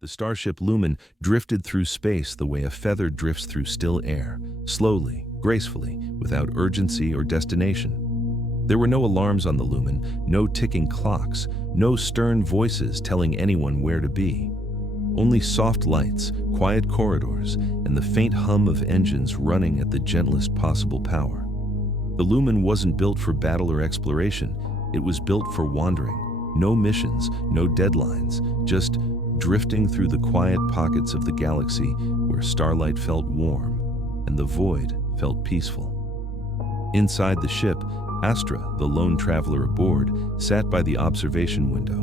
The Starship Lumen drifted through space the way a feather drifts through still air, slowly, gracefully, without urgency or destination. There were no alarms on the Lumen, no ticking clocks, no stern voices telling anyone where to be. Only soft lights, quiet corridors, and the faint hum of engines running at the gentlest possible power. The Lumen wasn't built for battle or exploration. It was built for wandering. No missions, no deadlines, just drifting through the quiet pockets of the galaxy where starlight felt warm and the void felt peaceful. Inside the ship, Astra, the lone traveler aboard, sat by the observation window,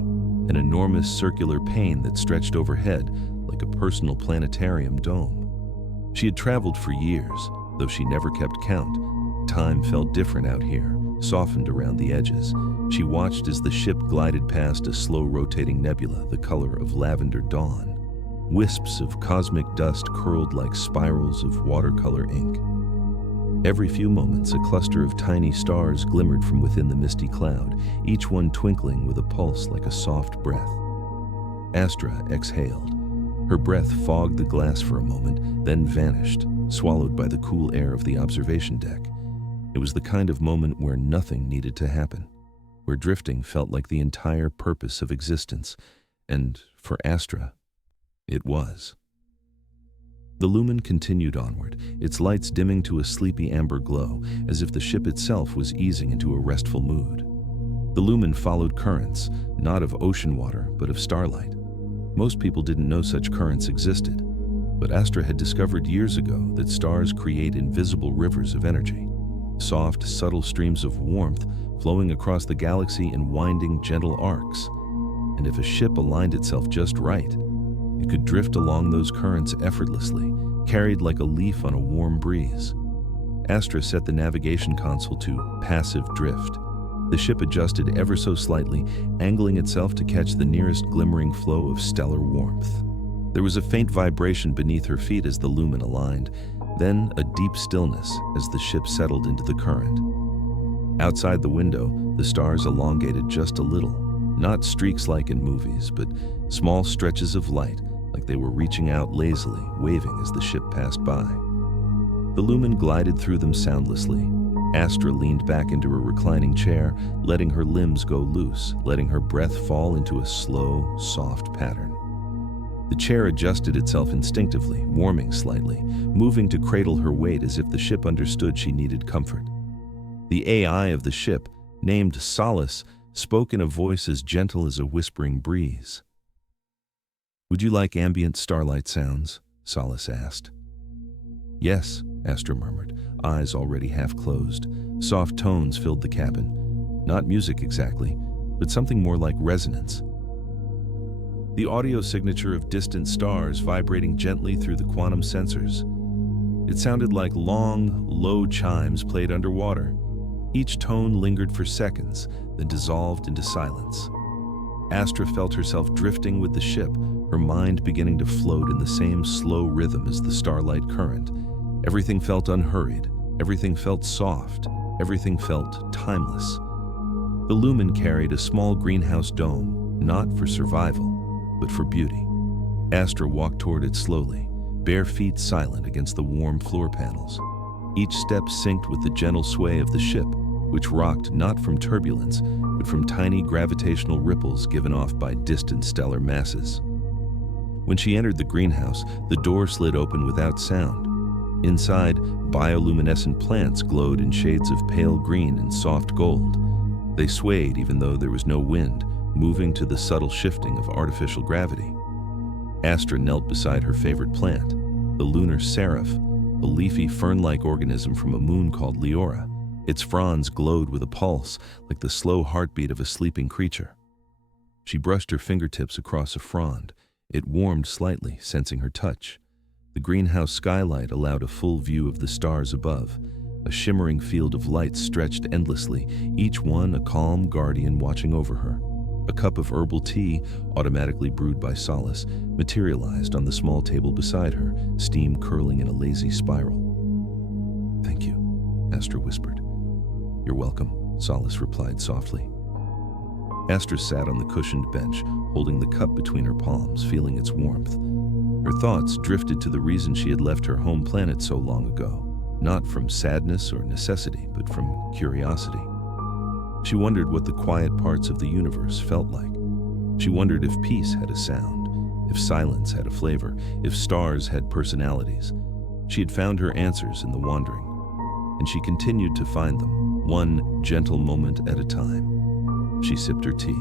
an enormous circular pane that stretched overhead like a personal planetarium dome. She had traveled for years, though she never kept count. Time felt different out here, softened around the edges. She watched as the ship glided past a slow-rotating nebula the color of lavender dawn. Wisps of cosmic dust curled like spirals of watercolor ink. Every few moments, a cluster of tiny stars glimmered from within the misty cloud, each one twinkling with a pulse like a soft breath. Astra exhaled. Her breath fogged the glass for a moment, then vanished, swallowed by the cool air of the observation deck. It was the kind of moment where nothing needed to happen, where drifting felt like the entire purpose of existence, and for Astra, it was. The Lumen continued onward, its lights dimming to a sleepy amber glow, as if the ship itself was easing into a restful mood. The Lumen followed currents, not of ocean water, but of starlight. Most people didn't know such currents existed, but Astra had discovered years ago that stars create invisible rivers of energy, soft, subtle streams of warmth flowing across the galaxy in winding, gentle arcs. And if a ship aligned itself just right, it could drift along those currents effortlessly, carried like a leaf on a warm breeze. Astra set the navigation console to passive drift. The ship adjusted ever so slightly, angling itself to catch the nearest glimmering flow of stellar warmth. There was a faint vibration beneath her feet as the Lumen aligned, then a deep stillness as the ship settled into the current. Outside the window, the stars elongated just a little, not streaks like in movies, but small stretches of light, like they were reaching out lazily, waving as the ship passed by. The Lumen glided through them soundlessly. Astra leaned back into her reclining chair, letting her limbs go loose, letting her breath fall into a slow, soft pattern. The chair adjusted itself instinctively, warming slightly, moving to cradle her weight as if the ship understood she needed comfort. The AI of the ship, named Solace, spoke in a voice as gentle as a whispering breeze. "Would you like ambient starlight sounds?" Solace asked. "Yes," Astra murmured, eyes already half closed. Soft tones filled the cabin. Not music exactly, but something more like resonance. The audio signature of distant stars vibrating gently through the quantum sensors. It sounded like long, low chimes played underwater. Each tone lingered for seconds, then dissolved into silence. Astra felt herself drifting with the ship, her mind beginning to float in the same slow rhythm as the starlight current. Everything felt unhurried, everything felt soft, everything felt timeless. The Lumen carried a small greenhouse dome, not for survival, but for beauty. Astra walked toward it slowly, bare feet silent against the warm floor panels. Each step synced with the gentle sway of the ship, which rocked not from turbulence, but from tiny gravitational ripples given off by distant stellar masses. When she entered the greenhouse, the door slid open without sound. Inside, bioluminescent plants glowed in shades of pale green and soft gold. They swayed even though there was no wind, moving to the subtle shifting of artificial gravity. Astra knelt beside her favorite plant, the lunar seraph, a leafy fern-like organism from a moon called Leora. Its fronds glowed with a pulse, like the slow heartbeat of a sleeping creature. She brushed her fingertips across a frond. It warmed slightly, sensing her touch. The greenhouse skylight allowed a full view of the stars above. A shimmering field of light stretched endlessly, each one a calm guardian watching over her. A cup of herbal tea, automatically brewed by Solace, materialized on the small table beside her, steam curling in a lazy spiral. "Thank you," Astra whispered. "You're welcome," Solace replied softly. Astra sat on the cushioned bench, holding the cup between her palms, feeling its warmth. Her thoughts drifted to the reason she had left her home planet so long ago, not from sadness or necessity, but from curiosity. She wondered what the quiet parts of the universe felt like. She wondered if peace had a sound, if silence had a flavor, if stars had personalities. She had found her answers in the wandering, and she continued to find them, one gentle moment at a time. She sipped her tea.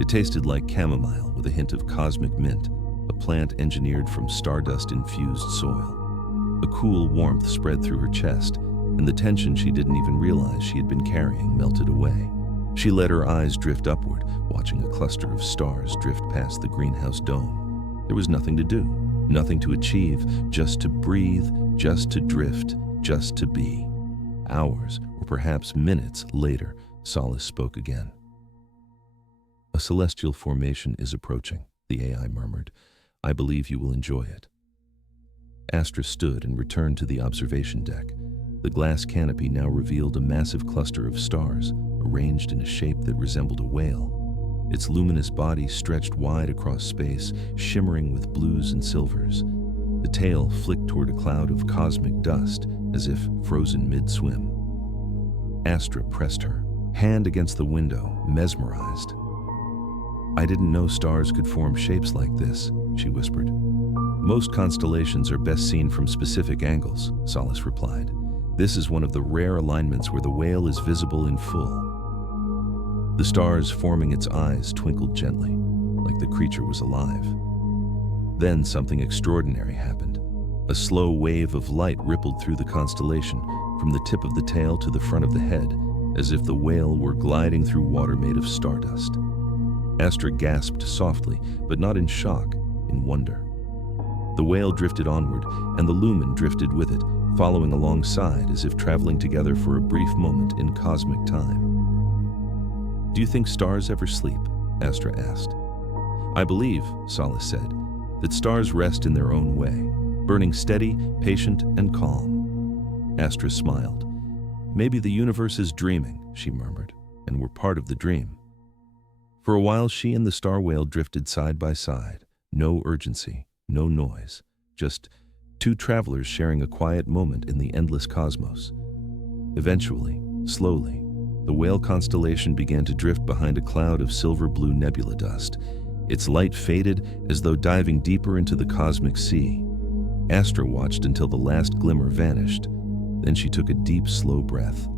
It tasted like chamomile with a hint of cosmic mint, a plant engineered from stardust-infused soil. A cool warmth spread through her chest, and the tension she didn't even realize she had been carrying melted away. She let her eyes drift upward, watching a cluster of stars drift past the greenhouse dome. There was nothing to do, nothing to achieve, just to breathe, just to drift, just to be. Hours, or perhaps minutes later, Solace spoke again. "A celestial formation is approaching," the AI murmured. "I believe you will enjoy it." Astra stood and returned to the observation deck. The glass canopy now revealed a massive cluster of stars, arranged in a shape that resembled a whale. Its luminous body stretched wide across space, shimmering with blues and silvers. The tail flicked toward a cloud of cosmic dust, as if frozen mid-swim. Astra pressed her hand against the window, mesmerized. "I didn't know stars could form shapes like this," she whispered. "Most constellations are best seen from specific angles," Solace replied. "This is one of the rare alignments where the whale is visible in full." The stars forming its eyes twinkled gently, like the creature was alive. Then something extraordinary happened. A slow wave of light rippled through the constellation, from the tip of the tail to the front of the head, as if the whale were gliding through water made of stardust. Astra gasped softly, but not in shock, in wonder. The whale drifted onward, and the lumen drifted with it, following alongside as if traveling together for a brief moment in cosmic time. "Do you think stars ever sleep?" Astra asked. "I believe," Solace said, "that stars rest in their own way, burning steady, patient, and calm." Astra smiled. "Maybe the universe is dreaming," she murmured, "and we're part of the dream." For a while, she and the star whale drifted side by side. No urgency, no noise, just two travelers sharing a quiet moment in the endless cosmos. Eventually, slowly, the whale constellation began to drift behind a cloud of silver-blue nebula dust. Its light faded as though diving deeper into the cosmic sea. Astra watched until the last glimmer vanished. Then she took a deep, slow breath.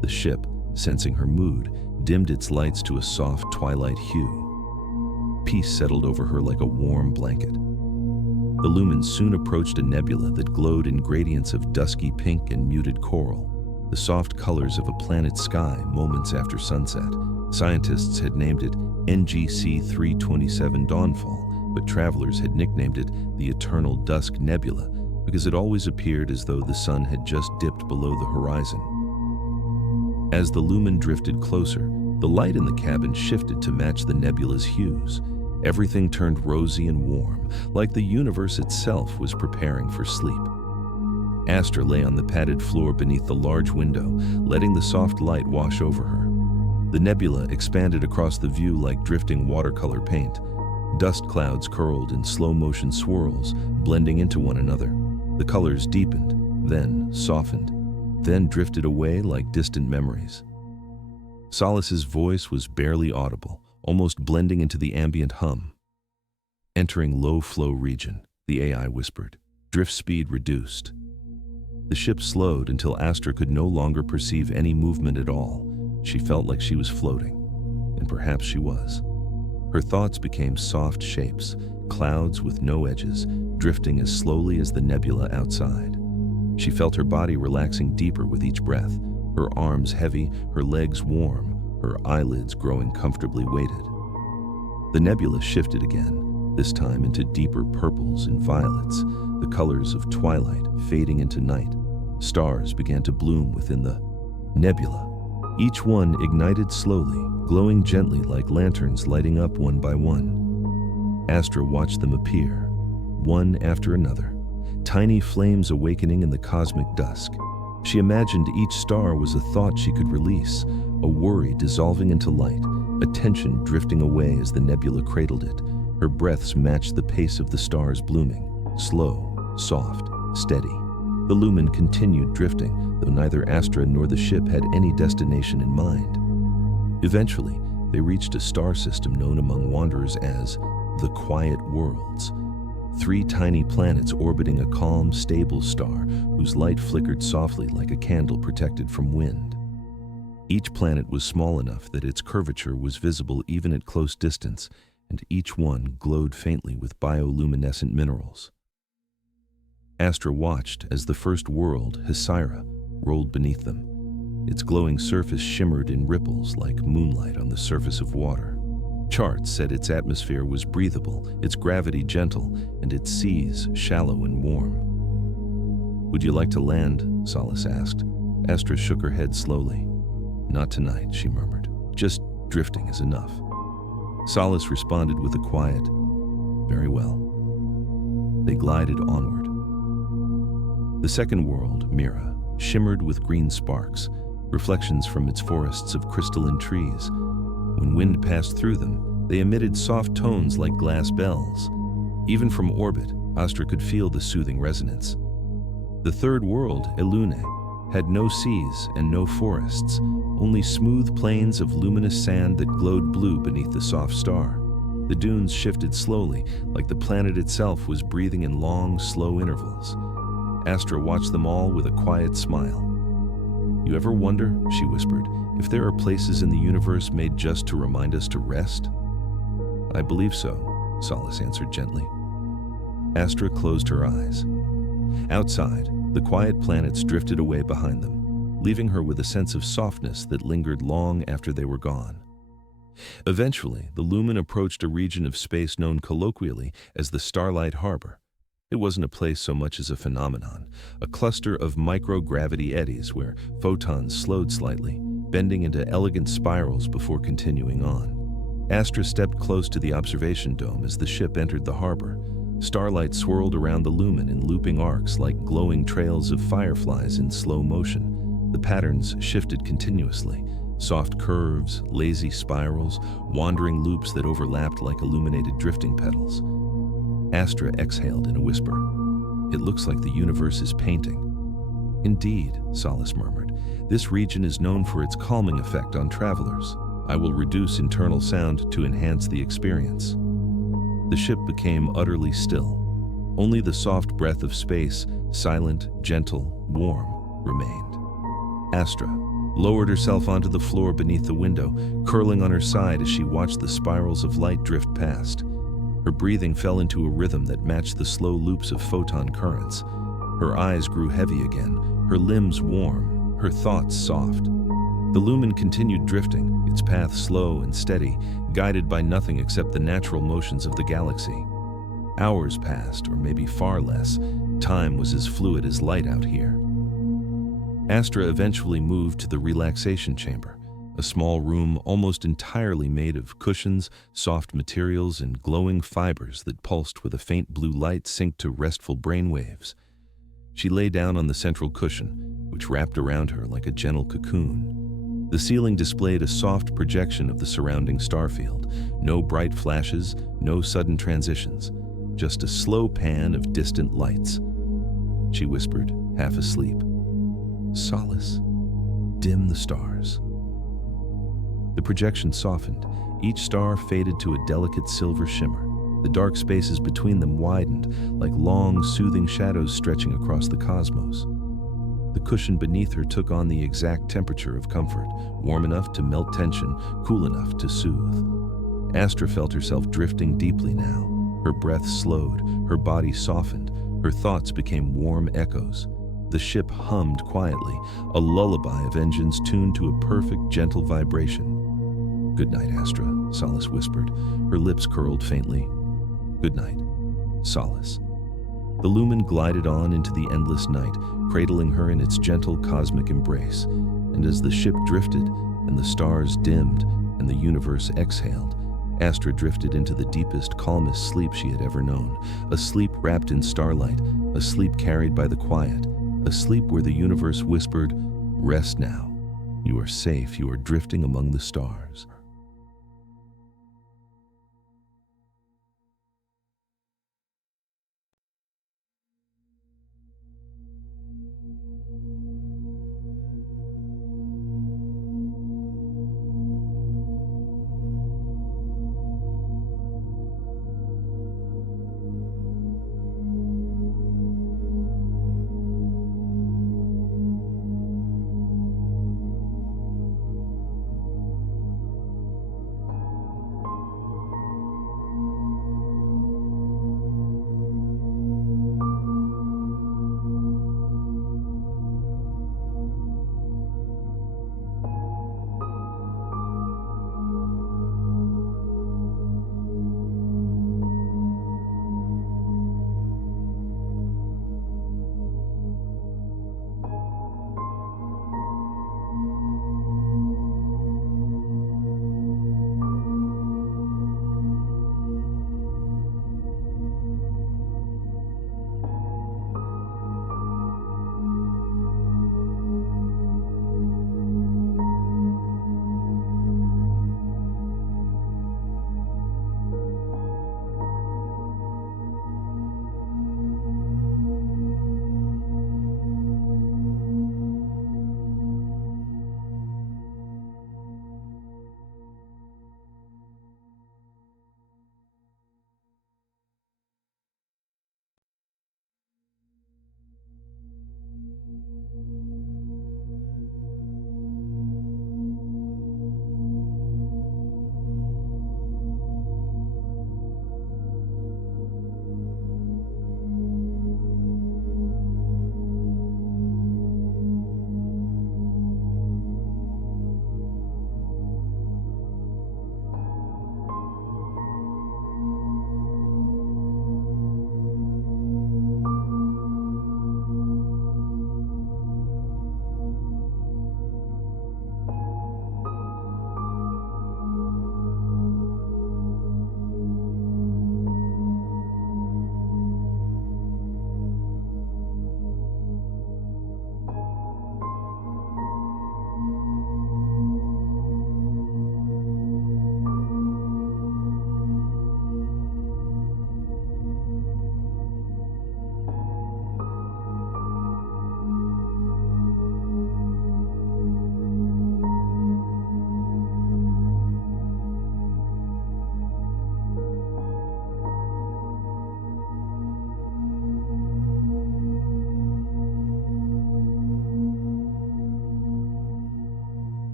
The ship, sensing her mood, dimmed its lights to a soft twilight hue. Peace settled over her like a warm blanket. The lumen soon approached a nebula that glowed in gradients of dusky pink and muted coral, the soft colors of a planet's sky moments after sunset. Scientists had named it NGC 327 Dawnfall, but travelers had nicknamed it the Eternal Dusk Nebula because it always appeared as though the sun had just dipped below the horizon. As the lumen drifted closer, the light in the cabin shifted to match the nebula's hues. Everything turned rosy and warm, like the universe itself was preparing for sleep. Astra lay on the padded floor beneath the large window, letting the soft light wash over her. The nebula expanded across the view like drifting watercolor paint. Dust clouds curled in slow-motion swirls, blending into one another. The colors deepened, then softened, then drifted away like distant memories. Solace's voice was barely audible, almost blending into the ambient hum. "Entering low-flow region," the AI whispered. "Drift speed reduced." The ship slowed until Astra could no longer perceive any movement at all. She felt like she was floating, and perhaps she was. Her thoughts became soft shapes, clouds with no edges, drifting as slowly as the nebula outside. She felt her body relaxing deeper with each breath, her arms heavy, her legs warm, her eyelids growing comfortably weighted. The nebula shifted again, this time into deeper purples and violets, the colors of twilight fading into night. Stars began to bloom within the nebula. Each one ignited slowly, glowing gently like lanterns lighting up one by one. Astra watched them appear, one after another, tiny flames awakening in the cosmic dusk. She imagined each star was a thought she could release, a worry dissolving into light, attention drifting away as the nebula cradled it. Her breaths matched the pace of the stars blooming, slow, soft, steady. The Lumen continued drifting, though neither Astra nor the ship had any destination in mind. Eventually, they reached a star system known among wanderers as the Quiet Worlds. 3 tiny planets orbiting a calm, stable star whose light flickered softly like a candle protected from wind. Each planet was small enough that its curvature was visible even at close distance, and each one glowed faintly with bioluminescent minerals. Astra watched as the first world, Hesira, rolled beneath them. Its glowing surface shimmered in ripples like moonlight on the surface of water. Charts said its atmosphere was breathable, its gravity gentle, and its seas shallow and warm. "Would you like to land?" Solace asked. Astra shook her head slowly. "Not tonight," she murmured. "Just drifting is enough." Solace responded with a quiet, "Very well." They glided onward. The second world, Mira, shimmered with green sparks, reflections from its forests of crystalline trees. When wind passed through them, they emitted soft tones like glass bells. Even from orbit, Astra could feel the soothing resonance. The third world, Elune, had no seas and no forests, only smooth plains of luminous sand that glowed blue beneath the soft star. The dunes shifted slowly, like the planet itself was breathing in long, slow intervals. Astra watched them all with a quiet smile. "You ever wonder," she whispered, "if there are places in the universe made just to remind us to rest?" "I believe so," Solace answered gently. Astra closed her eyes. Outside, the quiet planets drifted away behind them, leaving her with a sense of softness that lingered long after they were gone. Eventually, the Lumen approached a region of space known colloquially as the Starlight Harbor. It wasn't a place so much as a phenomenon, a cluster of microgravity eddies where photons slowed slightly, bending into elegant spirals before continuing on. Astra stepped close to the observation dome as the ship entered the harbor. Starlight swirled around the Lumen in looping arcs like glowing trails of fireflies in slow motion. The patterns shifted continuously, soft curves, lazy spirals, wandering loops that overlapped like illuminated drifting petals. Astra exhaled in a whisper. "It looks like the universe is painting." "Indeed," Solace murmured. "This region is known for its calming effect on travelers. I will reduce internal sound to enhance the experience." The ship became utterly still. Only the soft breath of space, silent, gentle, warm, remained. Astra lowered herself onto the floor beneath the window, curling on her side as she watched the spirals of light drift past. Her breathing fell into a rhythm that matched the slow loops of photon currents. Her eyes grew heavy again, her limbs warm, her thoughts soft. The Lumen continued drifting, its path slow and steady, guided by nothing except the natural motions of the galaxy. Hours passed, or maybe far less. Time was as fluid as light out here. Astra eventually moved to the relaxation chamber, a small room almost entirely made of cushions, soft materials, and glowing fibers that pulsed with a faint blue light synced to restful brainwaves. She lay down on the central cushion, which wrapped around her like a gentle cocoon. The ceiling displayed a soft projection of the surrounding starfield. No bright flashes, no sudden transitions, just a slow pan of distant lights. She whispered, half asleep, "Solace, dim the stars." The projection softened. Each star faded to a delicate silver shimmer. The dark spaces between them widened, like long, soothing shadows stretching across the cosmos. The cushion beneath her took on the exact temperature of comfort, warm enough to melt tension, cool enough to soothe. Astra felt herself drifting deeply now. Her breath slowed, her body softened, her thoughts became warm echoes. The ship hummed quietly, a lullaby of engines tuned to a perfect, gentle vibration. "Good night, Astra," Solace whispered, her lips curled faintly. "Good night, Solace." The Lumen glided on into the endless night, cradling her in its gentle cosmic embrace. And as the ship drifted, and the stars dimmed, and the universe exhaled, Astra drifted into the deepest, calmest sleep she had ever known. A sleep wrapped in starlight, a sleep carried by the quiet, a sleep where the universe whispered, "Rest now. You are safe, you are drifting among the stars."